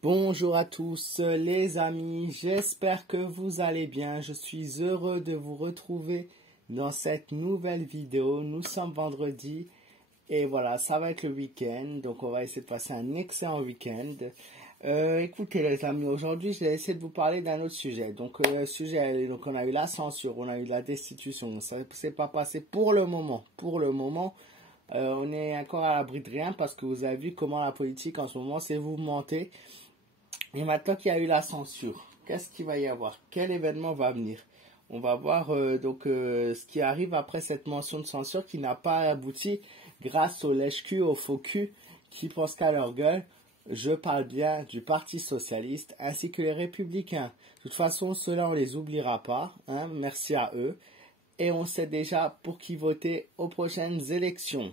Bonjour à tous les amis, j'espère que vous allez bien. Je suis heureux de vous retrouver dans cette nouvelle vidéo. Nous sommes vendredi et voilà, ça va être le week-end. Donc on va essayer de passer un excellent week-end. Écoutez les amis, aujourd'hui je vais essayer de vous parler d'un autre sujet. Donc on a eu la censure, on a eu la destitution. Ça ne s'est pas passé pour le moment. On est encore à l'abri de rien parce que vous avez vu comment la politique en ce moment s'est mouvementée. Et maintenant qu'il y a eu la censure, qu'est-ce qu'il va y avoir? Quel événement va venir? On va voir ce qui arrive après cette motion de censure qui n'a pas abouti grâce aux lèche-cul, aux faux culs qui pensent qu'à leur gueule. Je parle bien du Parti Socialiste ainsi que les Républicains. De toute façon, ceux-là, on les oubliera pas. Hein, merci à eux. Et on sait déjà pour qui voter aux prochaines élections.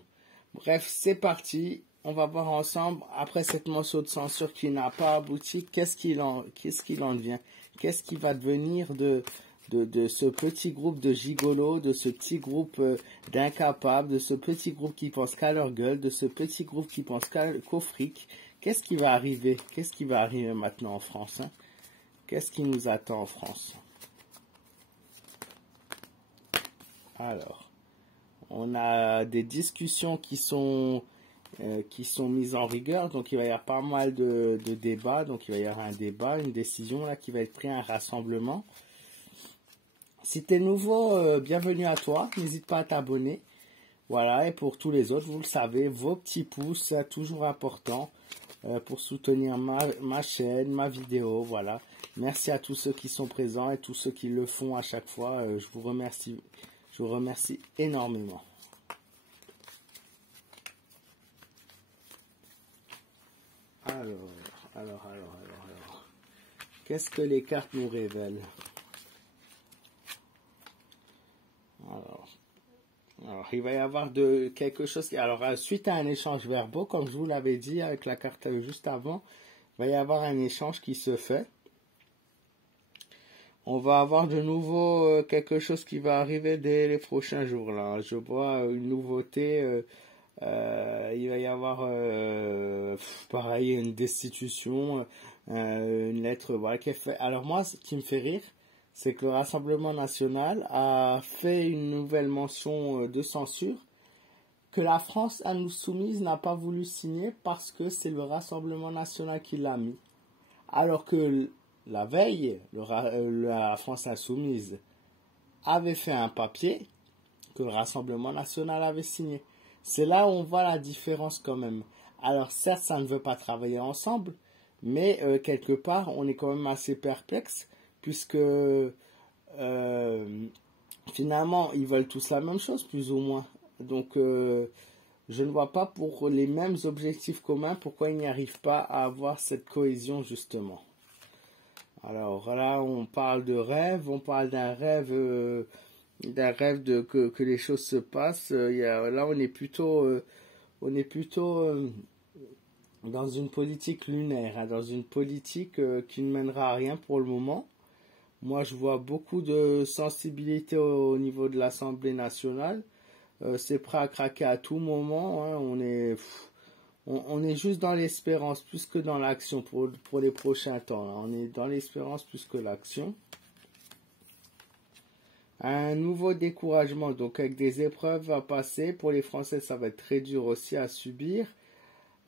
Bref, c'est parti. On va voir ensemble, après cette motion de censure qui n'a pas abouti, qu'est-ce qu'il en devient? Qu'est-ce qui va devenir de ce petit groupe de gigolos, de ce petit groupe d'incapables, de ce petit groupe qui pense qu'à leur gueule, de ce petit groupe qui pense qu'au fric? Qu'est-ce qui va arriver? Qu'est-ce qui va arriver maintenant en France, hein? Qu'est-ce qui nous attend en France? Alors, on a des discussions qui sont mises en rigueur, donc il va y avoir pas mal de débats, donc il va y avoir un débat, une décision là qui va être prise, un rassemblement. Si tu es nouveau, bienvenue à toi, n'hésite pas à t'abonner. Voilà, et pour tous les autres, vous le savez, vos petits pouces, c'est toujours important pour soutenir ma chaîne, ma vidéo, voilà. Merci à tous ceux qui sont présents et tous ceux qui le font à chaque fois, je vous remercie énormément. Alors. Qu'est-ce que les cartes nous révèlent? Alors, il va y avoir quelque chose. Alors, suite à un échange verbaux, comme je vous l'avais dit avec la carte juste avant, il va y avoir un échange qui se fait. On va avoir de nouveau quelque chose qui va arriver dès les prochains jours. Là, je vois une nouveauté. Il va y avoir pareil une destitution, une lettre voilà, qui est faite. Alors moi, ce qui me fait rire, c'est que le Rassemblement national a fait une nouvelle mention de censure que la France insoumise n'a pas voulu signer parce que c'est le Rassemblement national qui l'a mis. Alors que la veille, la France insoumise avait fait un papier que le Rassemblement national avait signé. C'est là où on voit la différence quand même. Alors certes, ça ne veut pas travailler ensemble, mais quelque part, on est quand même assez perplexe, puisque finalement, ils veulent tous la même chose, plus ou moins. Donc, je ne vois pas pour les mêmes objectifs communs, pourquoi ils n'y arrivent pas à avoir cette cohésion, justement. Alors là, on parle de rêve, on parle d'un rêve que les choses se passent. Là, on est plutôt dans une politique lunaire, hein, dans une politique qui ne mènera à rien pour le moment. Moi, je vois beaucoup de sensibilité au niveau de l'Assemblée nationale. C'est prêt à craquer à tout moment. Hein. On est juste dans l'espérance plus que dans l'action pour les prochains temps. Là. On est dans l'espérance plus que l'action. Un nouveau découragement, donc avec des épreuves à passer. Pour les Français, ça va être très dur aussi à subir.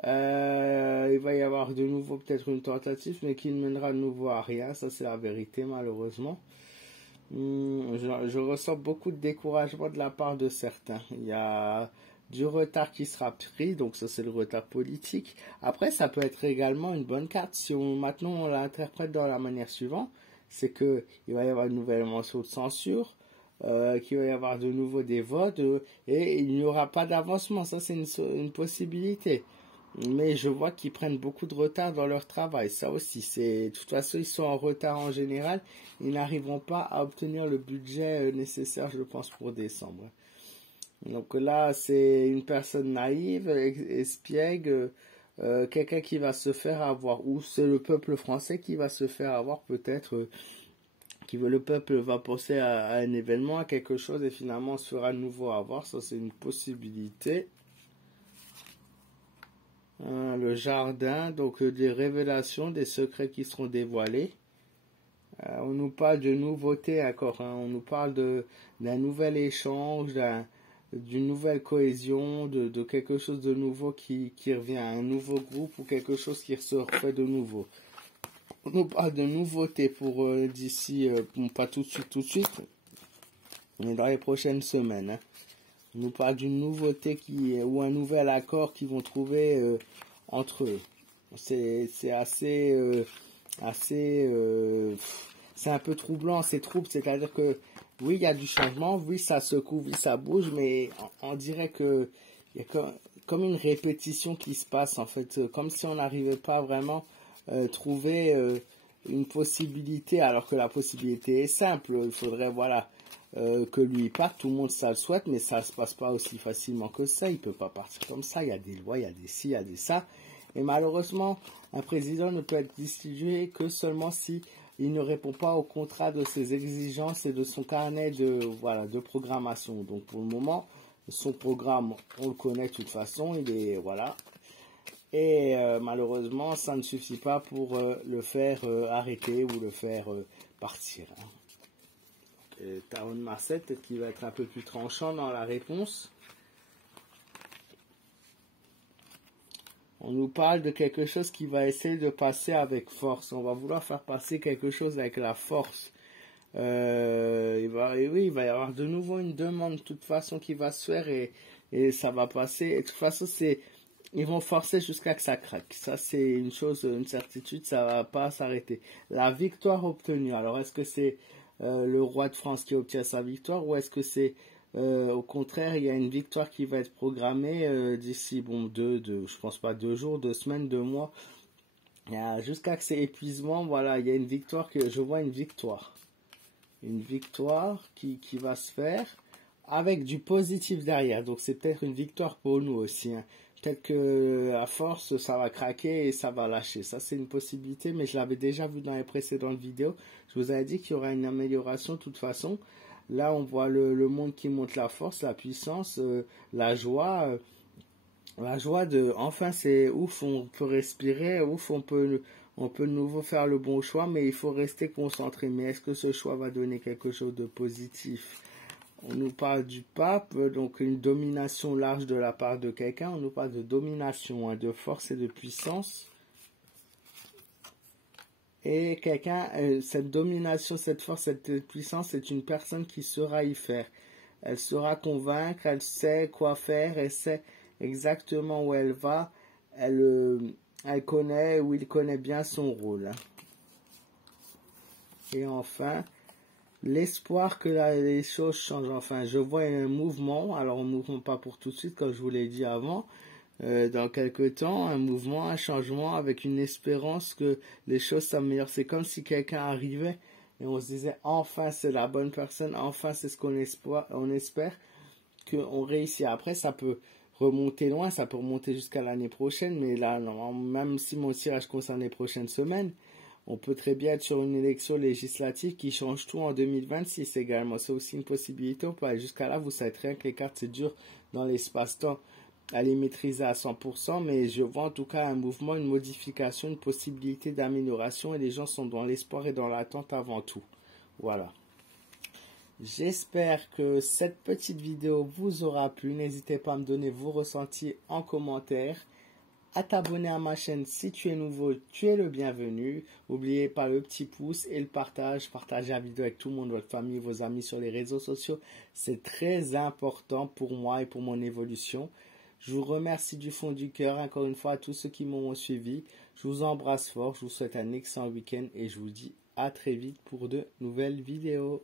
Il va y avoir de nouveau peut-être une tentative, mais qui ne mènera de nouveau à rien. Ça, c'est la vérité, malheureusement. Je ressens beaucoup de découragement de la part de certains. Il y a du retard qui sera pris, donc ça, c'est le retard politique. Après, ça peut être également une bonne carte. Si maintenant on l'interprète dans la manière suivante, c'est que il va y avoir une nouvelle mention de censure, qu'il va y avoir de nouveau des votes, et il n'y aura pas d'avancement. Ça, c'est une possibilité. Mais je vois qu'ils prennent beaucoup de retard dans leur travail. Ça aussi, de toute façon, ils sont en retard en général. Ils n'arriveront pas à obtenir le budget nécessaire, je pense, pour décembre. Donc là, c'est une personne naïve, espiègle, quelqu'un qui va se faire avoir. Ou c'est le peuple français qui va se faire avoir, peut-être. Le peuple va penser à un événement, à quelque chose, et finalement se fera de nouveau avoir. Ça, c'est une possibilité. Le jardin, donc des révélations, des secrets qui seront dévoilés. On nous parle de nouveautés encore, hein. On nous parle d'un nouvel échange, d'une nouvelle cohésion, de quelque chose de nouveau qui revient, un nouveau groupe ou quelque chose qui se refait de nouveau. On nous parle de nouveautés pour d'ici, bon, pas tout de suite, mais dans les prochaines semaines, hein. On nous parle d'une nouveauté ou un nouvel accord qu'ils vont trouver entre eux. C'est assez, c'est un peu troublant, c'est trouble, c'est-à-dire que oui, il y a du changement, oui, ça secoue, oui, ça bouge, mais on dirait que il y a comme une répétition qui se passe, en fait, comme si on n'arrivait pas vraiment à trouver une possibilité, alors que la possibilité est simple. Il faudrait, voilà, que lui parte, tout le monde ça le souhaite, mais ça ne se passe pas aussi facilement que ça. Il peut pas partir comme ça, il y a des lois, il y a des ci, il y a des ça. Et malheureusement, un président ne peut être destitué que seulement si il ne répond pas au contrat de ses exigences et de son carnet de programmation. Donc pour le moment, son programme, on le connaît de toute façon, il est, voilà. Et malheureusement, ça ne suffit pas pour le faire arrêter ou le faire partir, hein. Taron Marcel, peut-être qu'il va être un peu plus tranchant dans la réponse. On nous parle de quelque chose qui va essayer de passer avec force. On va vouloir faire passer quelque chose avec la force. Il va y avoir de nouveau une demande de toute façon qui va se faire et ça va passer. Et de toute façon, ils vont forcer jusqu'à que ça craque. Ça, c'est une chose, une certitude, ça va pas s'arrêter. La victoire obtenue. Alors, est-ce que c'est le roi de France qui obtient sa victoire ou est-ce que c'est au contraire, il y a une victoire qui va être programmée d'ici, bon, je pense pas 2 jours, 2 semaines, 2 mois. Jusqu'à que c'est épuisement, voilà, il y a une victoire je vois une victoire. Une victoire qui va se faire avec du positif derrière. Donc c'est peut-être une victoire pour nous aussi, hein. Peut-être que à force, ça va craquer et ça va lâcher. Ça, c'est une possibilité, mais je l'avais déjà vu dans les précédentes vidéos. Je vous avais dit qu'il y aura une amélioration de toute façon. Là, on voit le monde qui monte la force, la puissance, la joie. La joie de, enfin, c'est ouf, on peut respirer, ouf, on peut de nouveau faire le bon choix, mais il faut rester concentré. Mais est-ce que ce choix va donner quelque chose de positif? On nous parle du pape, donc une domination large de la part de quelqu'un. On nous parle de domination, hein, de force et de puissance. Et quelqu'un, cette domination, cette force, cette puissance, c'est une personne qui saura y faire. Elle saura convaincre, elle sait quoi faire, elle sait exactement où elle va. Elle connaît, ou il connaît bien son rôle. Et enfin, l'espoir que les choses changent. Enfin, je vois un mouvement, alors un mouvement pas pour tout de suite, comme je vous l'ai dit avant, dans quelques temps, un mouvement, un changement avec une espérance que les choses s'améliorent. C'est comme si quelqu'un arrivait et on se disait enfin c'est la bonne personne, enfin c'est ce qu'on espère qu'on réussit. Après, ça peut remonter loin, ça peut remonter jusqu'à l'année prochaine, mais là, non, même si mon tirage concerne les prochaines semaines, on peut très bien être sur une élection législative qui change tout en 2026 également. C'est aussi une possibilité. On peut aller jusqu'à là. Vous savez très bien que les cartes, c'est dur dans l'espace-temps à les maîtriser à 100%, mais je vois en tout cas un mouvement, une modification, une possibilité d'amélioration et les gens sont dans l'espoir et dans l'attente avant tout. Voilà. J'espère que cette petite vidéo vous aura plu. N'hésitez pas à me donner vos ressentis en commentaire. À t'abonner à ma chaîne si tu es nouveau, tu es le bienvenu. N'oubliez pas le petit pouce et le partage. Partagez la vidéo avec tout le monde, votre famille, vos amis sur les réseaux sociaux. C'est très important pour moi et pour mon évolution. Je vous remercie du fond du cœur encore une fois à tous ceux qui m'ont suivi. Je vous embrasse fort, je vous souhaite un excellent week-end et je vous dis à très vite pour de nouvelles vidéos.